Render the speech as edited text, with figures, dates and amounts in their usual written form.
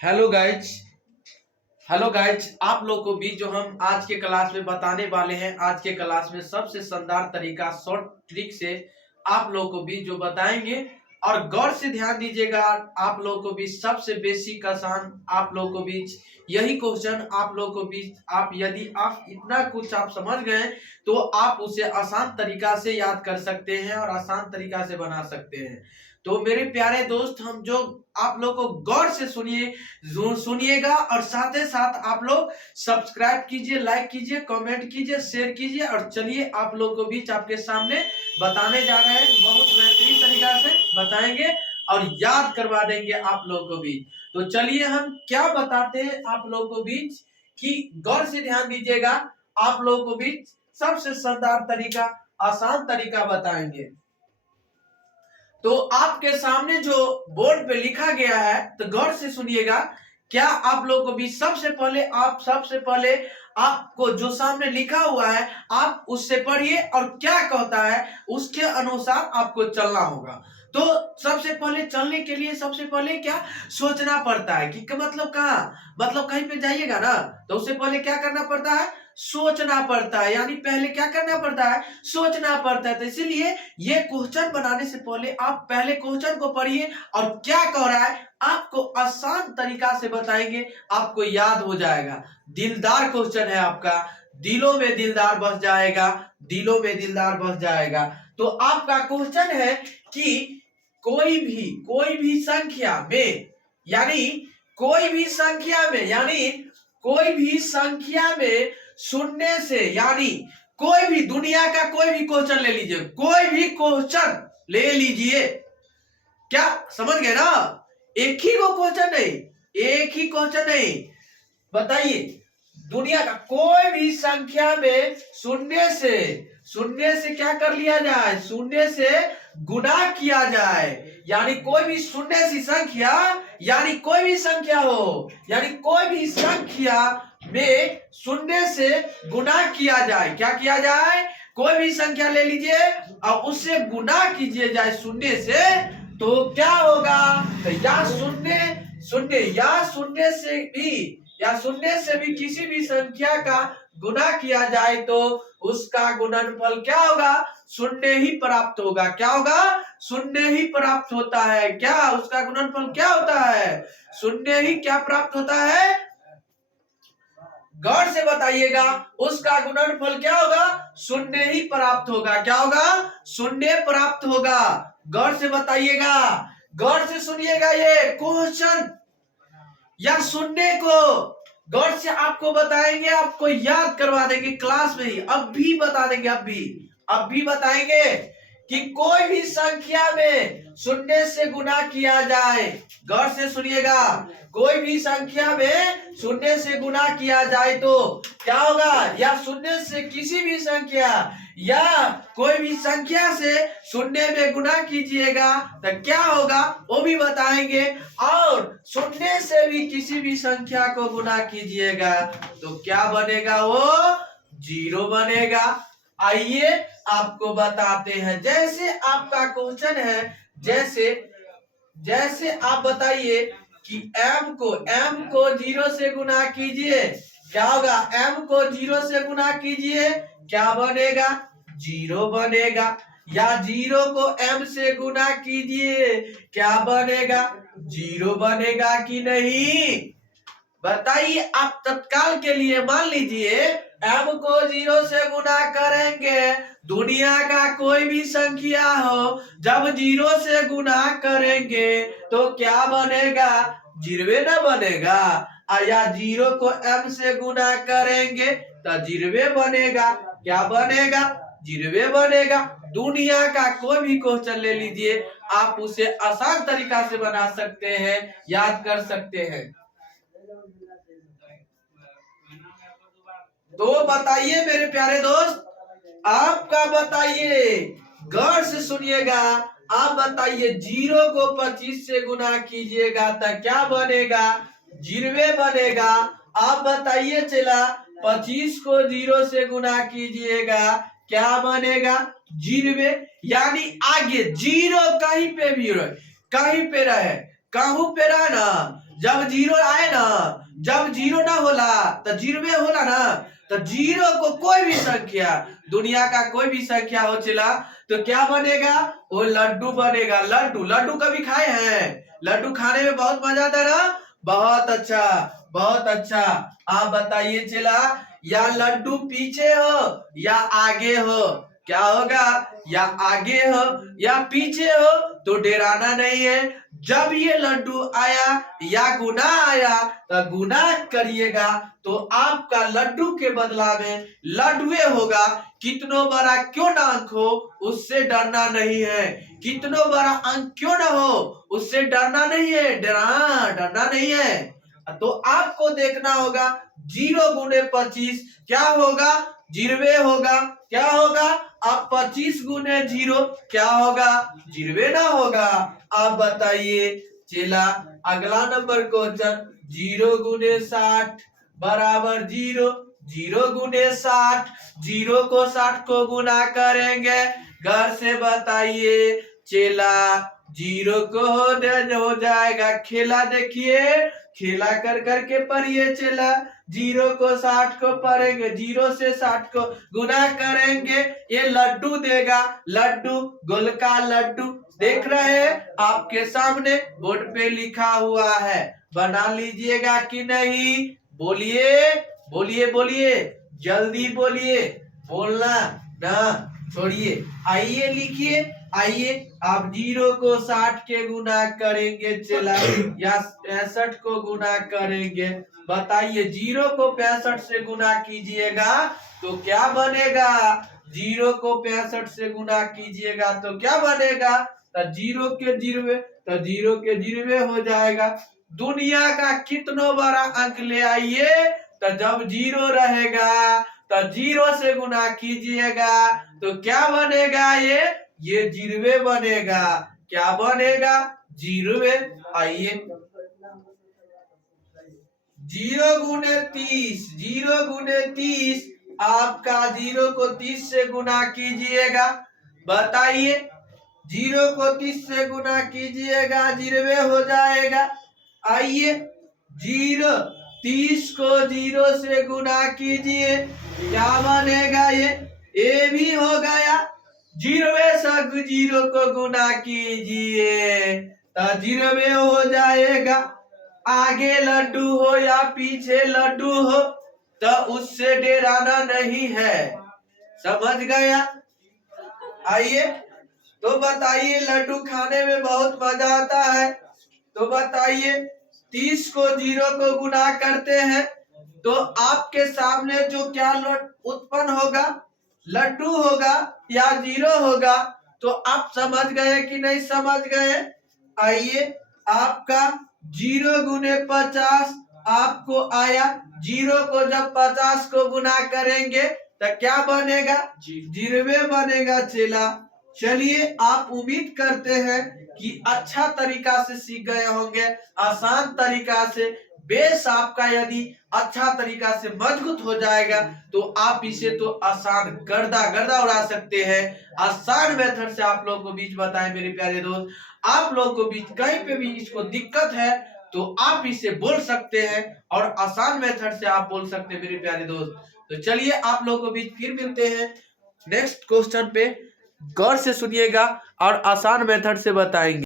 Hello guys. आप लोग को भी जो हम आज के क्लास में बताने वाले हैं, आज के क्लास में सबसे शानदार तरीका शॉर्ट ट्रिक से आप लोग को भी जो बताएंगे और गौर से ध्यान दीजिएगा। आप लोग को भी सबसे बेसिक आसान आप लोग को बीच यही क्वेश्चन आप लोग को बीच आप यदि आप इतना कुछ आप समझ गए तो आप उसे आसान तरीका से याद कर सकते हैं और आसान तरीका से बना सकते हैं। तो मेरे प्यारे दोस्त, हम जो आप लोग को गौर से सुनिएगा और साथ ही साथ आप लोग सब्सक्राइब कीजिए, लाइक कीजिए, कमेंट कीजिए, शेयर कीजिए। और चलिए आप लोग को बीच आपके सामने बताने जा रहे हैं, बहुत बेहतरीन तरीका से बताएंगे और याद करवा देंगे आप लोग को भी। तो चलिए हम क्या बताते हैं आप लोग को बीच कि गौर से ध्यान दीजिएगा। आप लोग को बीच सबसे शानदार तरीका, आसान तरीका बताएंगे। तो आपके सामने जो बोर्ड पे लिखा गया है तो गौर से सुनिएगा। क्या आप लोग को भी सबसे पहले आपको जो सामने लिखा हुआ है आप उससे पढ़िए और क्या कहता है उसके अनुसार आपको चलना होगा। तो सबसे पहले चलने के लिए सबसे पहले क्या सोचना पड़ता है कि मतलब कहाँ, मतलब कहीं पे जाइएगा ना तो उससे पहले क्या करना पड़ता है, सोचना पड़ता है। यानी पहले क्या करना पड़ता है, सोचना पड़ता है। तो इसीलिए ये क्वेश्चन बनाने से पहले आप पहले क्वेश्चन को पढ़िए और क्या कह रहा है आपको आसान तरीका से बताएंगे, आपको याद हो जाएगा। दिलदार क्वेश्चन है आपका, दिलों में दिलदार बस जाएगा, दिलों में दिलदार बस जाएगा। तो आपका क्वेश्चन है कि कोई भी संख्या में, यानी कोई भी संख्या में, यानी कोई भी संख्या में शून्य से, यानी कोई भी दुनिया का कोई भी क्वेश्चन ले लीजिए, कोई भी क्वेश्चन ले लीजिए। क्या समझ गए ना? एक ही को क्वेश्चन नहीं, एक ही क्वेश्चन नहीं, बताइए दुनिया का कोई भी संख्या में शून्य से क्या कर लिया जाए, शून्य से गुणा किया जाए। यानी कोई भी शून्य सी संख्या, यानी कोई भी संख्या हो, यानी कोई भी संख्या में शून्य से गुणा किया जाए। क्या किया जाए, कोई भी संख्या ले लीजिए और उससे गुणा कीजिए जाए शून्य से, तो क्या होगा, तो या शून्य या शून्य से भी किसी भी संख्या का गुणा किया जाए तो उसका गुणनफल क्या होगा, शून्य ही प्राप्त होगा। क्या होगा, शून्य ही प्राप्त होता है। क्या उसका गुणनफल क्या होता है, शून्य ही क्या प्राप्त होता है, गौर से बताइएगा। उसका गुणनफल क्या होगा, शून्य ही प्राप्त होगा। क्या होगा, शून्य प्राप्त होगा। गौर से बताइएगा, गौर से सुनिएगा ये क्वेश्चन या शून्य को गौर से आपको बताएंगे, आपको याद करवा देंगे क्लास में ही, अब भी बता देंगे, अब भी बताएंगे कि कोई भी संख्या में शून्य से गुणा किया जाए। गौर से सुनिएगा, कोई भी संख्या में शून्य से गुणा किया जाए तो क्या होगा, या शून्य से किसी भी संख्या या कोई भी संख्या से शून्य में गुणा कीजिएगा तो क्या होगा वो भी बताएंगे। और शून्य से भी किसी भी संख्या को गुणा कीजिएगा तो क्या बनेगा, वो जीरो बनेगा। आइए आपको बताते हैं। जैसे आपका क्वेश्चन है, जैसे आप बताइए कि m को 0 से गुना कीजिए, क्या होगा, m को 0 से गुना कीजिए, क्या बनेगा, 0 बनेगा। या 0 को m से गुना कीजिए, क्या बनेगा, 0 बनेगा कि नहीं, बताइए आप तत्काल के लिए। मान लीजिए m को 0 से गुना करेंगे, दुनिया का कोई भी संख्या हो, जब 0 से गुना करेंगे तो क्या बनेगा, 0 ना बनेगा। या 0 को m से गुना करेंगे तो 0 बनेगा। क्या बनेगा, 0 बनेगा। दुनिया का कोई भी क्वेश्चन ले लीजिए, आप उसे आसान तरीका से बना सकते हैं, याद कर सकते हैं। तो बताइए मेरे प्यारे दोस्त, आपका बताइए, गौर से सुनिएगा। आप बताइए 0 को 25 से गुना कीजिएगा तो क्या बनेगा, 0 बनेगा। आप बताइए चला 25 को 0 से गुना कीजिएगा, क्या बनेगा, 0। यानी आगे 0 कहीं पे भी रहे, कहीं पे रहे, कहूं पे रहे ना, जब जीरो आए ना, जब जीरो ना होला तो जीरो में होला ना, तो जीरो को कोई भी संख्या, दुनिया का कोई भी संख्या हो चला तो क्या बनेगा, वो लड्डू बनेगा। लड्डू, लड्डू कभी खाए हैं? लड्डू खाने में बहुत मजा आता है ना। बहुत अच्छा, बहुत अच्छा। आप बताइए चला, या लड्डू पीछे हो या आगे हो, क्या होगा, या आगे हो या पीछे हो, तो डराना नहीं है। जब ये लड्डू आया या गुना आया तो गुना करिएगा तो आपका लड्डू के बदला में लड्डुए होगा। कितनो बड़ा क्यों ना अंक हो उससे डरना नहीं है, कितनो बड़ा अंक क्यों ना हो उससे डरना नहीं है, डरना नहीं है। तो आपको देखना होगा 0 × 25 क्या होगा, जीरवे होगा। क्या होगा, अब 25 × 0 क्या होगा, जीरवे ना होगा। आप बताइए चला, अगला नंबर क्वेश्चन, 0 × 60 बराबर 0, 0 × 60, 0 को 60 को गुना करेंगे, घर से बताइए चला, 0 को हो जाएगा खेला। देखिए खेला कर करके पढ़िए चला, 0 को 60 को पढ़ेंगे, 0 से 60 को गुना करेंगे, ये लड्डू देगा। लड्डू, गोलका लड्डू देख रहे हैं आपके सामने बोर्ड पे लिखा हुआ है, बना लीजिएगा कि नहीं, बोलिए बोलिए बोलिए, जल्दी बोलिए, बोलना ना छोड़िए। आइए लिखिए, आइए आप 0 को 60 के गुना करेंगे चला, या 65 को गुना करेंगे। बताइए 0 को 65 से गुना कीजिएगा तो क्या बनेगा, 0 को 65 से गुना कीजिएगा तो क्या बनेगा, तो 0 के 0, तो 0 के 0 हो जाएगा। दुनिया का कितना बड़ा अंक ले आइए, तो जब 0 रहेगा तो 0 से गुना कीजिएगा तो क्या बनेगा, ये 0 बनेगा। क्या बनेगा, 0। आइए 0 × 30, 0 × 30 आपका 0 को 30 से गुना कीजिएगा। बताइए 0 को 30 से गुना कीजिएगा, 0 हो जाएगा। आइए 30 को 0 से गुना कीजिए, क्या बनेगा, ये भी हो गया। 0 से 0 को गुना कीजिए तो 0 हो जाएगा। आगे लड्डू हो या पीछे लड्डू हो तो उससे डराना नहीं है, समझ गया। आइए तो बताइए, लड्डू खाने में बहुत मजा आता है, तो बताइए 30 को 0 को गुना करते हैं तो आपके सामने जो क्या उत्पन्न होगा, लड्डू होगा या 0 होगा। तो आप समझ गए कि नहीं समझ गए। आइए आपका 0 × 50 आपको आया, 0 को जब 50 को गुना करेंगे तो क्या बनेगा, 0 बनेगा चला। चलिए आप उम्मीद करते हैं कि अच्छा तरीका से सीख गए होंगे, आसान तरीका से। बेस आपका यदि अच्छा तरीका से मजबूत हो जाएगा तो आप इसे तो आसान गर्दा गर्दा उड़ा सकते हैं। आसान मेथड से आप लोगों को बीच बताएं मेरे प्यारे दोस्त, आप लोगों को बीच कहीं पे भी इसको दिक्कत है तो आप इसे बोल सकते हैं, और आसान मेथड से आप बोल सकते हैं मेरे प्यारे दोस्त। तो चलिए आप लोगों को बीच फिर मिलते हैं नेक्स्ट क्वेश्चन पे, गौर से सुनिएगा और आसान मेथड से बताएंगे।